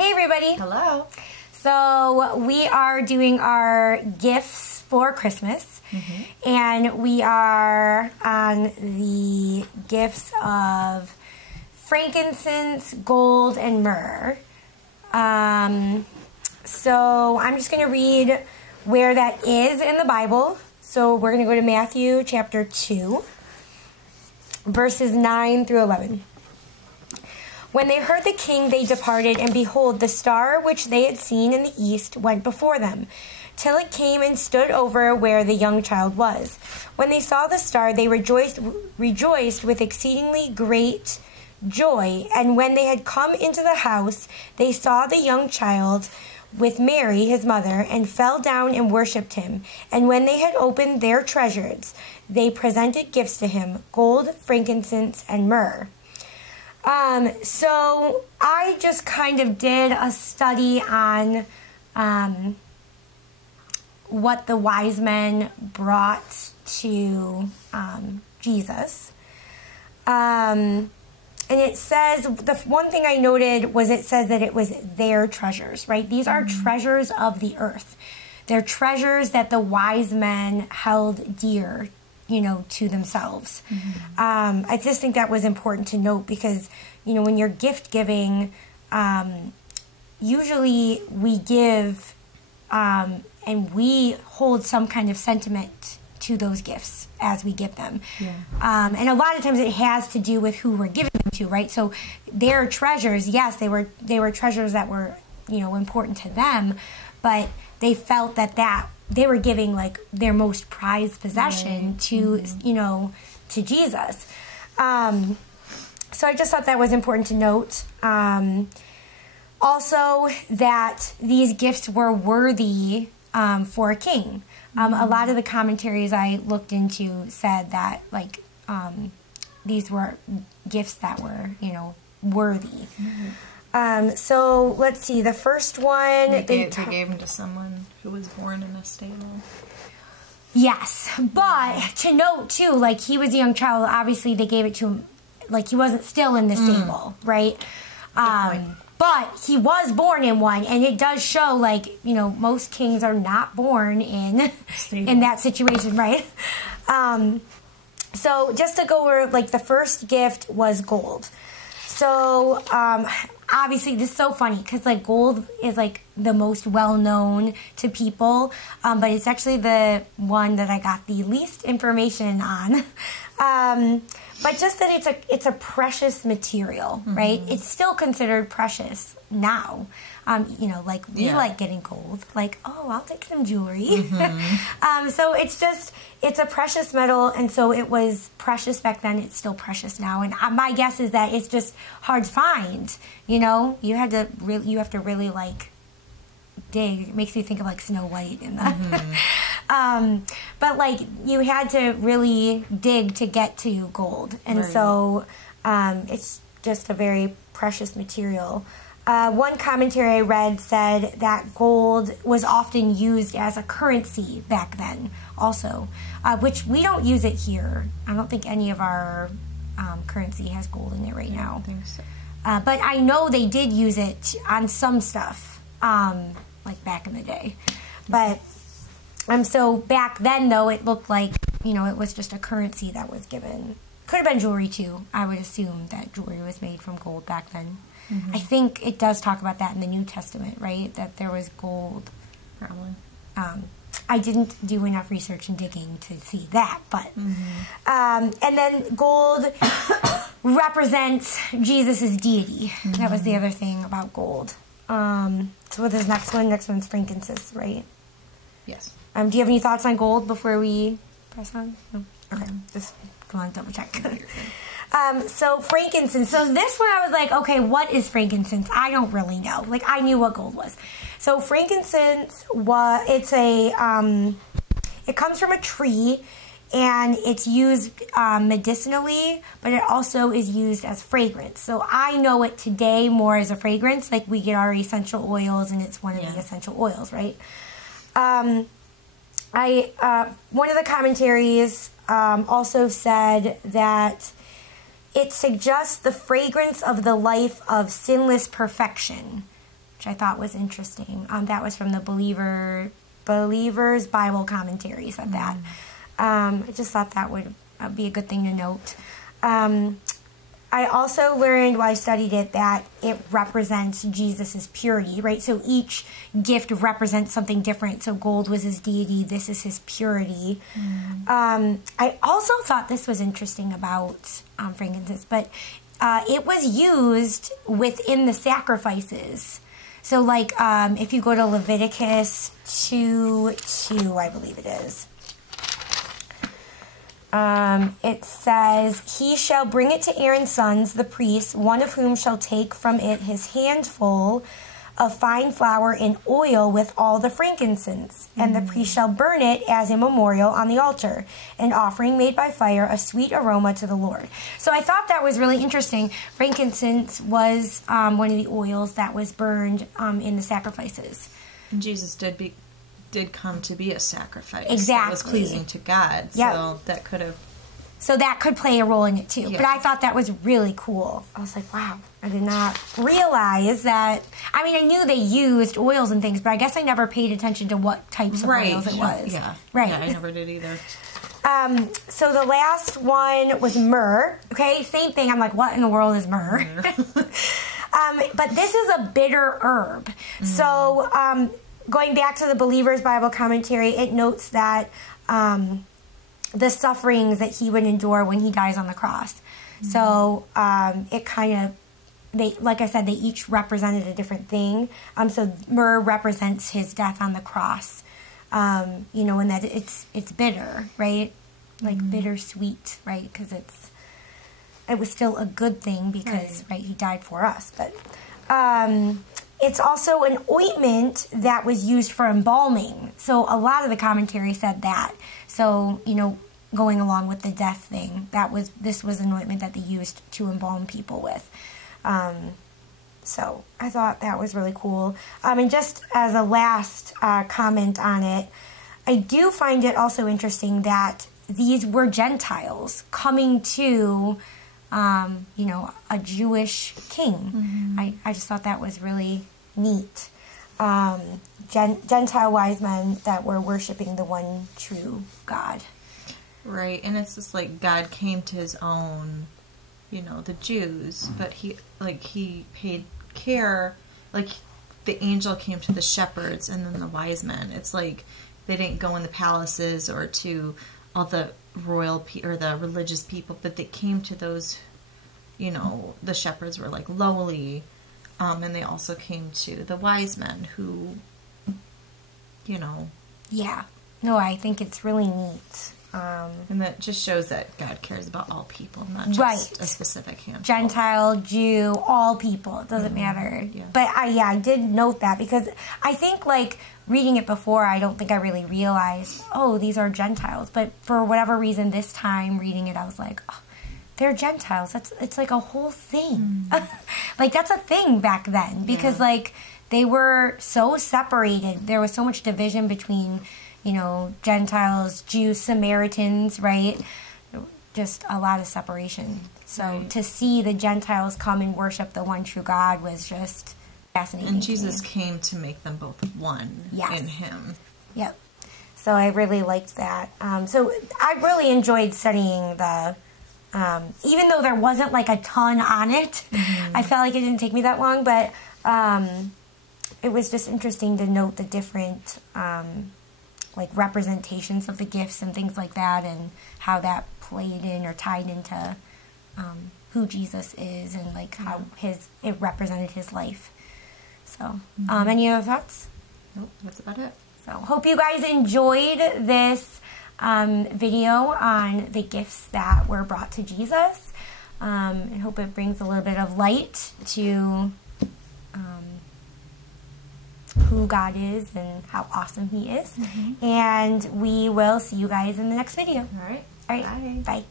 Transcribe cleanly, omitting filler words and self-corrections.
Hey everybody. Hello. So we are doing our gifts for Christmas, and we are on the gifts of frankincense, gold, and myrrh. So I'm just going to read where that is in the Bible. So we're going to go to Matthew chapter 2, verses 9 through 11. When they heard the king, they departed, and behold, the star which they had seen in the east went before them, till it came and stood over where the young child was. When they saw the star, they rejoiced with exceedingly great joy. And when they had come into the house, they saw the young child with Mary, his mother, and fell down and worshipped him. And when they had opened their treasures, they presented gifts to him, gold, frankincense, and myrrh. So I just kind of did a study on what the wise men brought to Jesus. And it says, the one thing I noted was it says that it was their treasures, right? These are treasures of the earth. They're treasures that the wise men held dear, you know, to themselves. I just think that was important to note because, you know, when you're gift giving, usually we give and we hold some kind of sentiment to those gifts as we give them. And a lot of times it has to do with who we're giving them to, right? So their treasures, yes, they were treasures that were, you know, important to them, but they felt that they were giving like their most prized possession to, you know, to Jesus. So I just thought that was important to note. Also that these gifts were worthy for a king. A lot of the commentaries I looked into said that like these were gifts that were, you know, worthy. So let's see. The first one they gave them to someone who was born in a stable. Yes, but to note too, like he was a young child. Obviously, they gave it to him like he wasn't still in the stable, right? But he was born in one, and it does show, like, you know, most kings are not born in that situation, right? So just to go over, like, the first gift was gold. So obviously, this is so funny because, like, gold is, like, the most well-known to people, but it's actually the one that I got the least information on. But just that it's a precious material, right? It's still considered precious now. You know, like we like getting gold. Like, oh, I'll take some jewelry. So it's a precious metal, and so it was precious back then. It's still precious now, and my guess is that it's just hard to find. You know, you have to really like dig. It makes me think of like Snow White in that. But like you had to really dig to get to gold, and so it's just a very precious material. One commentary I read said that gold was often used as a currency back then also, which we don't use it here. I don't think any of our currency has gold in it right now. I think so. But I know they did use it on some stuff, like back in the day. But so back then, though, it looked like, you know, it was just a currency that was given. Could have been jewelry, too. I would assume that jewelry was made from gold back then. I think it does talk about that in the New Testament, right? That there was gold. Probably. I didn't do enough research and digging to see that, but... and then gold represents Jesus' deity. That was the other thing about gold. So what is next one? Next one's frankincense, right? Yes. Do you have any thoughts on gold before we press on? No? Okay, just go on, double check. So frankincense. So this one I was like, okay, what is frankincense? I don't really know. Like, I knew what gold was. So frankincense it's a, it comes from a tree, and it's used medicinally, but it also is used as fragrance. So I know it today more as a fragrance. Like, we get our essential oils, and it's one of the essential oils, right? One of the commentaries also said that it suggests the fragrance of the life of sinless perfection which I thought was interesting. That was from the Believer's Bible Commentary said that. I just thought that would be a good thing to note. I also learned while I studied it that it represents Jesus' purity, right? So each gift represents something different. So gold was his deity. This is his purity. I also thought this was interesting about frankincense, but it was used within the sacrifices. So like if you go to Leviticus 2:2, I believe it is. It says, he shall bring it to Aaron's sons, the priests, one of whom shall take from it his handful of fine flour and oil with all the frankincense. And the priest shall burn it as a memorial on the altar, an offering made by fire, a sweet aroma to the Lord. So I thought that was really interesting. Frankincense was one of the oils that was burned in the sacrifices. And Jesus did come to be a sacrifice. Exactly. That was pleasing to God. Yep. So that could have... So that could play a role in it too. Yeah. But I thought that was really cool. I was like, wow, I did not realize that. I mean, I knew they used oils and things, but I guess I never paid attention to what types of oils it was. Yeah. Right. Yeah, I never did either. So the last one was myrrh. Okay, same thing. I'm like, what in the world is myrrh? But this is a bitter herb. So going back to the Believer's Bible Commentary, it notes that the sufferings that he would endure when he dies on the cross. So it kind of, like I said, they each represented a different thing. So myrrh represents his death on the cross. And that it's bitter, right? Like bittersweet, right? Because it was still a good thing because right he died for us. But it's also an ointment that was used for embalming. So a lot of the commentary said that. So, going along with the death thing, this was an ointment that they used to embalm people with. So I thought that was really cool. And just as a last comment on it, I do find it also interesting that these were Gentiles coming to, a Jewish king. I just thought that was really neat. Gentile wise men that were worshiping the one true God. Right, and it's just like God came to his own, the Jews, but he paid care, like the angel came to the shepherds and then the wise men. It's like they didn't go in the palaces or to all the royal or the religious people, but they came to those, the shepherds were like lowly, and they also came to the wise men who, Yeah. No, I think it's really neat. And that just shows that God cares about all people, not just a specific handful. Gentile, Jew, all people. It doesn't matter. Yeah. But I did note that because I think reading it before, I don't think I really realized, these are Gentiles. But for whatever reason, this time reading it, I was like, oh, they're Gentiles. It's like a whole thing. That's a thing back then because they were so separated. There was so much division between Gentiles, Jews, Samaritans, right? Just a lot of separation. So to see the Gentiles come and worship the one true God was just fascinating. And Jesus came to make them both one in him. Yep. So I really liked that. So I really enjoyed studying the, even though there wasn't a ton on it, I felt like it didn't take me that long, but it was just interesting to note the different representations of the gifts and things like that, and how that played in or tied into who Jesus is and how it represented his life. So, any other thoughts? Nope, that's about it. So, hope you guys enjoyed this video on the gifts that were brought to Jesus, and hope it brings a little bit of light to who God is and how awesome he is. And we will see you guys in the next video. All right. Bye. Bye.